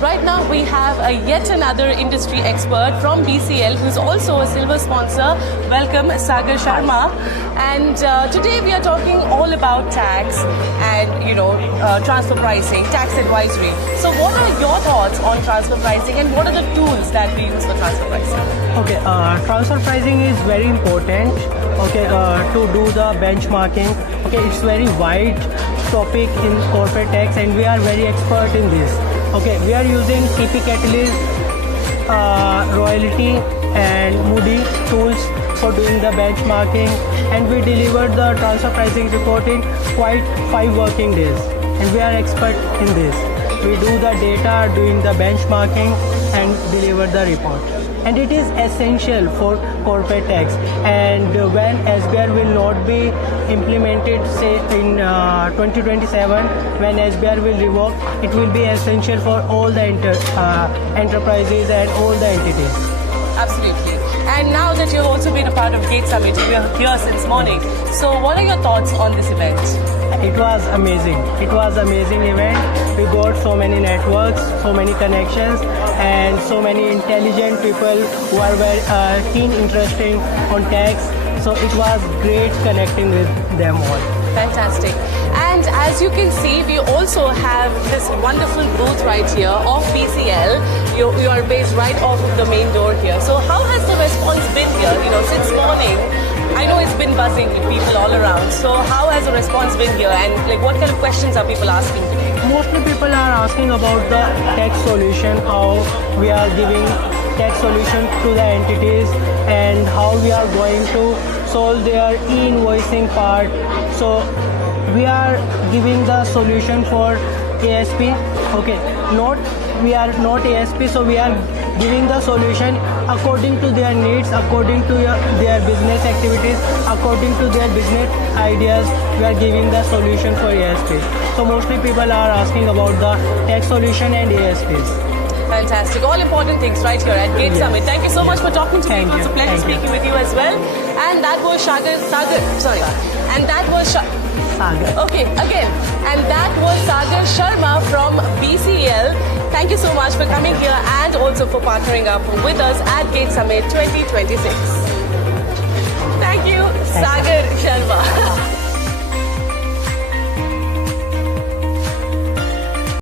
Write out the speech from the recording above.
Right now we have yet another industry expert from BCL who's also a silver sponsor. Welcome, Sagar Sharma. And today we are talking all about tax and transfer pricing, tax advisory. So what are your thoughts on transfer pricing and what are the tools that we use for transfer pricing? Okay, transfer pricing is very important. Okay, to do the benchmarking. Okay, it's very wide topic in corporate tax, and we are very expert in this. Okay, we are using CP Catalyst, Royalty, and Moody tools for doing the benchmarking, and we delivered the transfer pricing report in quite 5 working days, and we are expert in this. We do the data, doing the benchmarking, and deliver the report. And it is essential for corporate tax. And when SBR will not be implemented, say in 2027, when SBR will revoke, it will be essential for all the enterprises and all the entities. Absolutely. And now that you've also been a part of Gate Summit, you're here since morning. So what are your thoughts on this event? It was amazing. It was an amazing event. We got so many networks, so many connections, and so many intelligent people who are very keen interested on tax. So it was great connecting with them all. Fantastic. And as you can see, we also have this wonderful booth right here of BCL. You are based right off of the main door here. So how has the response been here? Since morning, I know it's been buzzing with people all around. So how has the response been here, and what kind of questions are people asking today? Mostly people are asking about the tax solution, how we are giving tax solution to the entities, and how we are going to solve their e-invoicing part. So we are giving the solution for ASP. Okay, we are not ASP, so we are giving the solution according to their needs, according to their business activities, according to their business ideas. We are giving the solution for ASP. So mostly people are asking about the tax solution and ASPs. Fantastic. All important things right here at Gate Summit. Thank you so much for talking to me. It was a pleasure speaking with you as well. And that was Sagar. And that was Sagar. Okay, again. And that was Sagar Sharma from BCL. Thank you so much for coming here and also for partnering up with us at Gate Summit 2026. Thank you, Sagar Sharma.